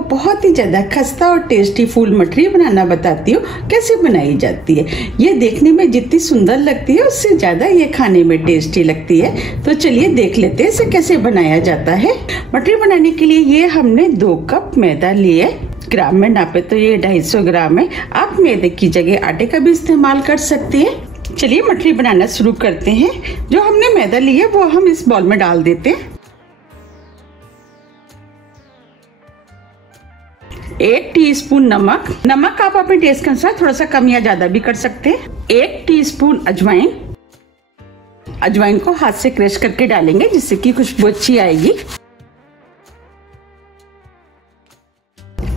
आपको बहुत ही ज्यादा खस्ता और टेस्टी फूल मठरी बनाना बताती हूँ कैसे बनाई जाती है। ये देखने में जितनी सुंदर लगती है उससे ज्यादा ये खाने में टेस्टी लगती है। तो चलिए देख लेते हैं इसे कैसे बनाया जाता है। मठरी बनाने के लिए ये हमने 2 कप मैदा लिए, ग्राम में नापे तो ये 250 ग्राम है। आप मैदे की जगह आटे का भी इस्तेमाल कर सकते हैं। चलिए मठरी बनाना शुरू करते हैं। जो हमने मैदा लिया वो हम इस बाउल में डाल देते हैं। 1 टीस्पून नमक आप अपने टेस्ट के अनुसार थोड़ा सा कम या ज्यादा भी कर सकते हैं। 1 टीस्पून अजवाइन को हाथ से क्रश करके डालेंगे जिससे कि खुशबू अच्छी आएगी।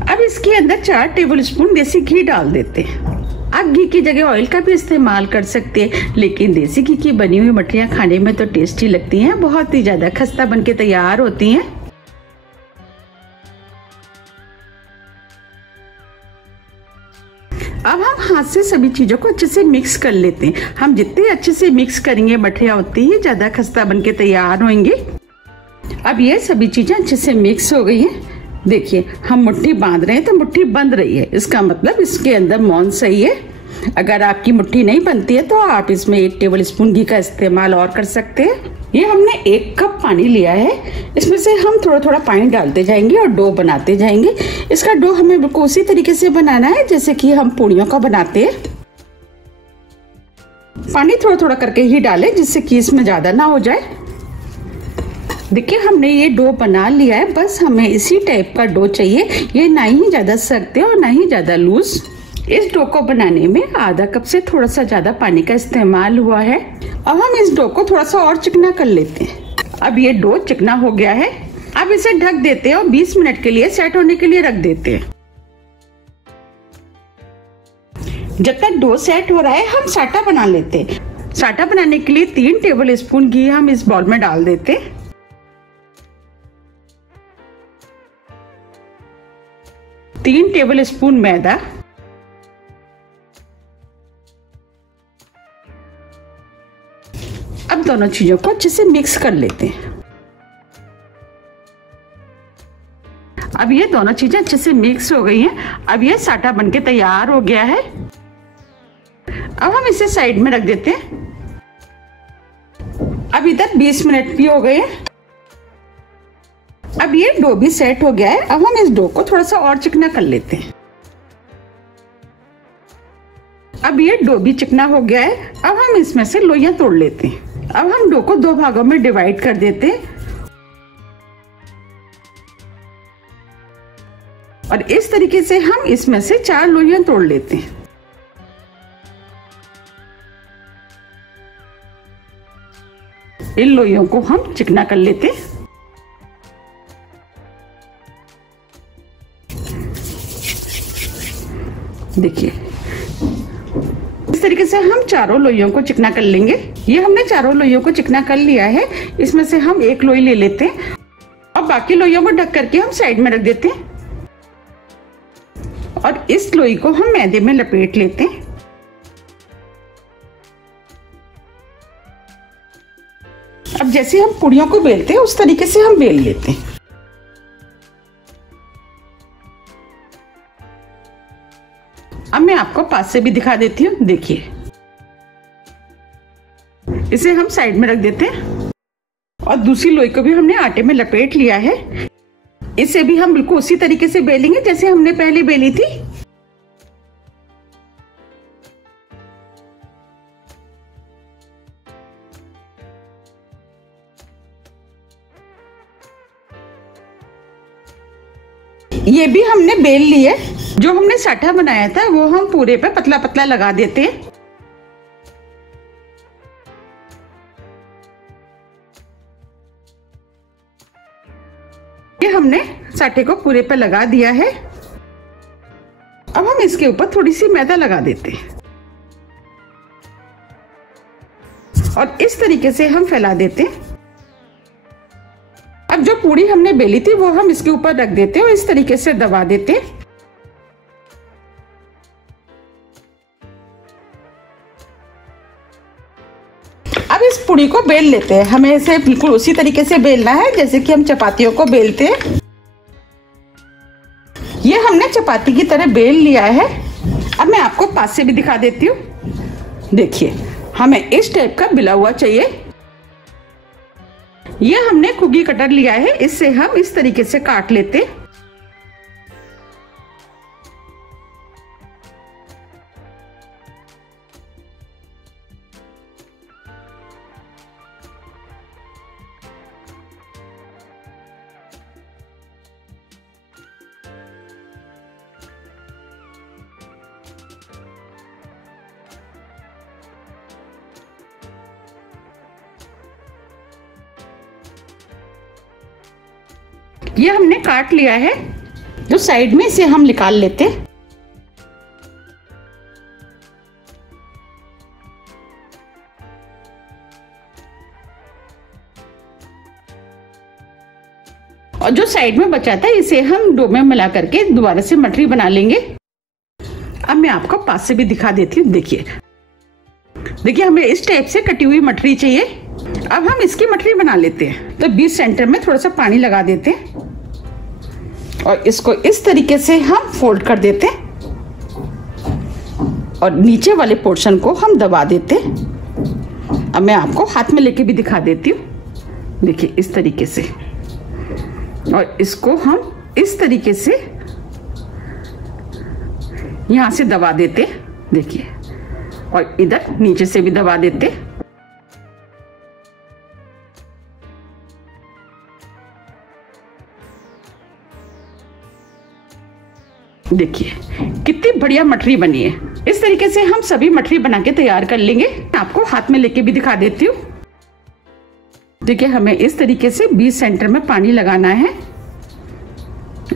अब इसके अंदर 4 टेबलस्पून देसी घी डाल देते हैं। आप घी की जगह ऑयल का भी इस्तेमाल कर सकते हैं, लेकिन देसी घी की बनी हुई मठरियाँ खाने में तो टेस्टी लगती हैं, बहुत ही ज्यादा खस्ता बनके तैयार होती हैं। अब हम हाथ से सभी चीजों को अच्छे से मिक्स कर लेते हैं। हम जितने अच्छे से मिक्स करेंगे मठरियाँ उतनी ही ज्यादा खस्ता बनके तैयार होंगे। अब ये सभी चीजें अच्छे से मिक्स हो गई हैं। देखिए हम मुट्ठी बांध रहे हैं तो मुट्ठी बंध रही है, इसका मतलब इसके अंदर मौन सही है। अगर आपकी मुट्ठी नहीं बनती है तो आप इसमें 1 टेबलस्पून घी का इस्तेमाल और कर सकते हैं। ये हमने 1 कप पानी लिया है, इसमें से हम थोड़ा थोड़ा पानी डालते जाएंगे और डो बनाते जाएंगे। इसका डो हमें बिल्कुल उसी तरीके से बनाना है जैसे कि हम पूड़ियों का बनाते हैं। पानी थोड़ा थोड़ा करके ही डालें जिससे कि इसमें ज्यादा ना हो जाए। देखिए हमने ये डो बना लिया है, बस हमें इसी टाइप का डो चाहिए। ये ना ही ज्यादा सख्त है और ना ही ज्यादा लूज। इस डो को बनाने में आधा कप से थोड़ा सा ज्यादा पानी का इस्तेमाल हुआ है। अब हम इस डो को थोड़ा सा और चिकना कर लेते हैं। अब ये डो चिकना हो गया है। अब इसे ढक देते हैं और 20 मिनट के लिए सेट होने के लिए रख देते हैं। जब तक डो सेट हो रहा है हम साटा बना लेते हैं। साटा बनाने के लिए 3 टेबलस्पून घी हम इस बाउल में डाल देते हैं। 3 टेबलस्पून मैदा, अब दोनों चीजों को अच्छे से मिक्स कर लेते हैं। अब ये दोनों चीजें अच्छे से मिक्स हो गई हैं। अब ये साटा बनके तैयार हो गया है। अब हम इसे साइड में रख देते हैं। अब इधर 20 मिनट भी हो गए हैं। अब ये डो भी सेट हो गया है। अब हम इस डो को थोड़ा सा और चिकना कर लेते हैं। अब ये डो भी चिकना हो गया है। अब हम इसमें से लोइयां तोड़ लेते हैं। अब हम डो को 2 भागों में डिवाइड कर देते हैं और इस तरीके से हम इसमें से 4 लोइयां तोड़ लेते हैं। इन लोइयों को हम चिकना कर लेते हैं। देखिए इस तरीके से हम चारों लोइयों को चिकना कर लेंगे। ये हमने चारों लोइयों को चिकना कर लिया है। इसमें से हम 1 लोई ले लेते हैं और बाकी लोइयों को ढक करके हम साइड में रख देते हैं और इस लोई को हम मैदे में लपेट लेते हैं। अब जैसे हम पूड़ियों को बेलते हैं उस तरीके से हम बेल लेते हैं। अब मैं आपको पास से भी दिखा देती हूँ। देखिए इसे हम साइड में रख देते हैं और दूसरी लोई को भी हमने आटे में लपेट लिया है। इसे भी हम बिल्कुल उसी तरीके से बेलेंगे जैसे हमने पहले बेली थी। ये भी हमने बेल ली है। जो हमने साठा बनाया था वो हम पूरे पे पतला पतला लगा देते हैं। ये हमने साठे को पूरे पे लगा दिया है। अब हम इसके ऊपर थोड़ी सी मैदा लगा देते हैं और इस तरीके से हम फैला देते हैं। अब जो पूड़ी हमने बेली थी वो हम इसके ऊपर रख देते हैं और इस तरीके से दबा देते हैं। अब इस पूड़ी को बेल लेते हैं। हमें इसे बिल्कुल उसी तरीके से बेलना है जैसे कि हम चपातियों को बेलते हैं। ये हमने चपाती की तरह बेल लिया है। अब मैं आपको पास से भी दिखा देती हूँ। देखिए, हमें इस टाइप का बिला हुआ चाहिए। ये हमने कुकी कटर लिया है, इससे हम इस तरीके से काट लेते हैं। ये हमने काट लिया है, जो साइड में इसे हम निकाल लेते हैं। और जो साइड में बचा था इसे हम डो में मिला करके दोबारा से मठरी बना लेंगे। अब मैं आपको पास से भी दिखा देती हूँ। देखिए देखिए, हमें इस टाइप से कटी हुई मठरी चाहिए। अब हम इसकी मठरी बना लेते हैं। तो बीच सेंटर में थोड़ा सा पानी लगा देते हैं और इसको इस तरीके से हम फोल्ड कर देते हैं और नीचे वाले पोर्शन को हम दबा देते हैं। अब मैं आपको हाथ में लेके भी दिखा देती हूँ। देखिए इस तरीके से, और इसको हम इस तरीके से यहां से दबा देते। देखिए, और इधर नीचे से भी दबा देते। देखिए कितनी बढ़िया मठरी बनी है। इस तरीके से हम सभी मठरी बना के तैयार कर लेंगे। आपको हाथ में लेके भी दिखा देती हूँ। देखिए, हमें इस तरीके से बीच सेंटर में पानी लगाना है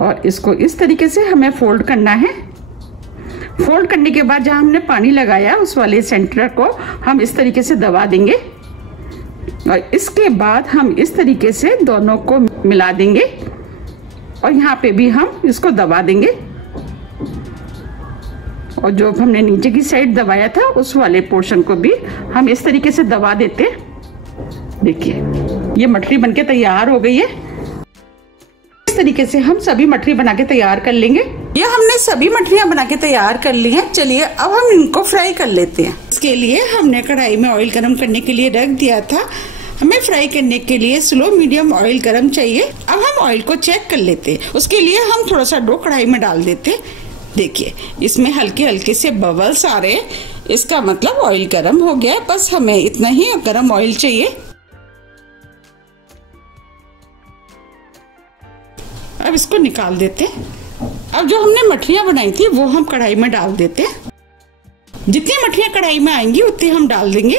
और इसको इस तरीके से हमें फोल्ड करना है। फोल्ड करने के बाद जहां हमने पानी लगाया उस वाले सेंटर को हम इस तरीके से दबा देंगे और इसके बाद हम इस तरीके से दोनों को मिला देंगे और यहाँ पे भी हम इसको दबा देंगे। और जो हमने नीचे की साइड दबाया था उस वाले पोर्शन को भी हम इस तरीके से दबा देते। देखिए, ये मठरी बनके तैयार हो गई है। इस तरीके से हम सभी मठरी बना के तैयार कर लेंगे। ये हमने सभी मठरियां बना के तैयार कर ली हैं। चलिए अब हम इनको फ्राई कर लेते हैं। इसके लिए हमने कढ़ाई में ऑयल गरम करने के लिए रख दिया था। हमें फ्राई करने के लिए स्लो मीडियम ऑयल गरम चाहिए। अब हम ऑयल को चेक कर लेते हैं। उसके लिए हम थोड़ा सा डो कढ़ाई में डाल देते। देखिए, इसमें हल्के हल्के से बबल्स आ रहे हैं, इसका मतलब ऑयल गरम हो गया है। बस हमें इतना ही गरम ऑयल चाहिए। अब इसको निकाल देते। अब जो हमने मठरियां बनाई थी वो हम कढ़ाई में डाल देते। जितनी मठरियां कढ़ाई में आएंगी उतनी हम डाल देंगे।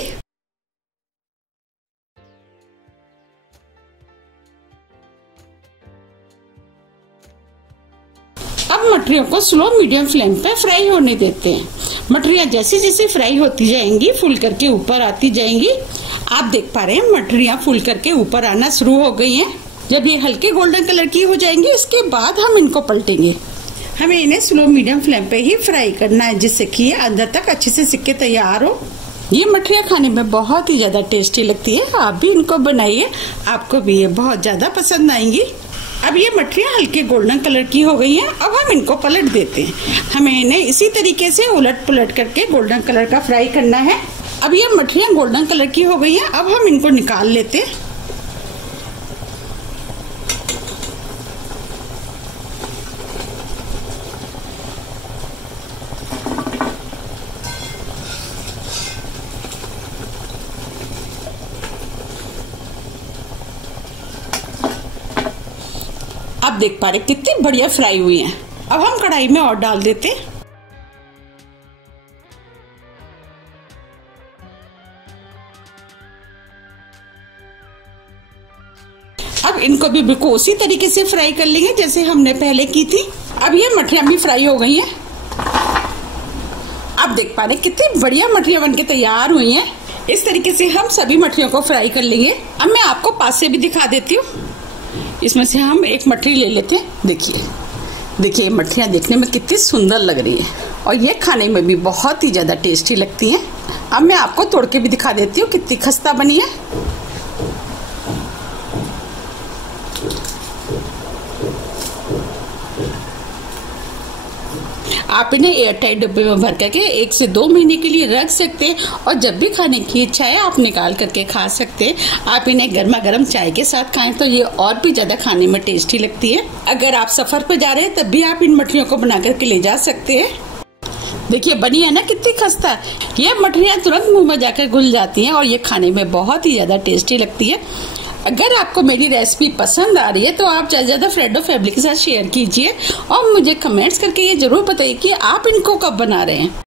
अब मठरियों को स्लो मीडियम फ्लेम पे फ्राई होने देते हैं। मठरियां जैसे जैसे फ्राई होती जाएंगी फूल करके ऊपर आती जाएंगी। आप देख पा रहे हैं मठरियां फूल करके ऊपर आना शुरू हो गई हैं। जब ये हल्के गोल्डन कलर की हो जाएंगी इसके बाद हम इनको पलटेंगे। हमें इन्हें स्लो मीडियम फ्लेम पे ही फ्राई करना है, जिससे कि ये अंदर तक अच्छे से सिक के तैयार हो। ये मठरियां खाने में बहुत ही ज्यादा टेस्टी लगती है। आप भी इनको बनाइए, आपको भी ये बहुत ज्यादा पसंद आएंगी। अब ये मठरियां हल्के गोल्डन कलर की हो गई हैं। अब हम इनको पलट देते हैं। हमें इन्हें इसी तरीके से उलट पुलट करके गोल्डन कलर का फ्राई करना है। अब ये मठरियां गोल्डन कलर की हो गई हैं। अब हम इनको निकाल लेते हैं। आप देख पा रहे कितनी बढ़िया फ्राई हुई हैं। अब हम कढ़ाई में और डाल देते। अब इनको भी बिल्कुल उसी तरीके से फ्राई कर लेंगे जैसे हमने पहले की थी। अब ये मठरियां भी फ्राई हो गई हैं। आप देख पा रहे कितनी बढ़िया मठरियां बनके तैयार हुई हैं। इस तरीके से हम सभी मठरियों को फ्राई कर लेंगे। अब मैं आपको पास से भी दिखा देती हूँ। इसमें से हम एक मठरी ले लेते हैं। देखिए देखिए, मठरियां देखने में कितनी सुंदर लग रही है और ये खाने में भी बहुत ही ज्यादा टेस्टी लगती हैं। अब मैं आपको तोड़ के भी दिखा देती हूँ कितनी खस्ता बनी है। आप इन्हें एयरटाइट डिब्बे में भर करके 1 से 2 महीने के लिए रख सकते हैं और जब भी खाने की इच्छा है आप निकाल करके खा सकते हैं। आप इन्हें गर्मा गर्म चाय के साथ खाएं तो ये और भी ज्यादा खाने में टेस्टी लगती है। अगर आप सफर पर जा रहे हैं तब भी आप इन मठरियों को बना करके ले जा सकते हैं। देखिए बनी है ना कितनी खस्ता। ये मठरियाँ तुरंत मुंह में जाकर घुल जाती हैं और ये खाने में बहुत ही ज्यादा टेस्टी लगती है। अगर आपको मेरी रेसिपी पसंद आ रही है तो आप ज्यादा फ्रेंड और फैमिली के साथ शेयर कीजिए और मुझे कमेंट्स करके ये जरूर बताइए कि आप इनको कब बना रहे हैं।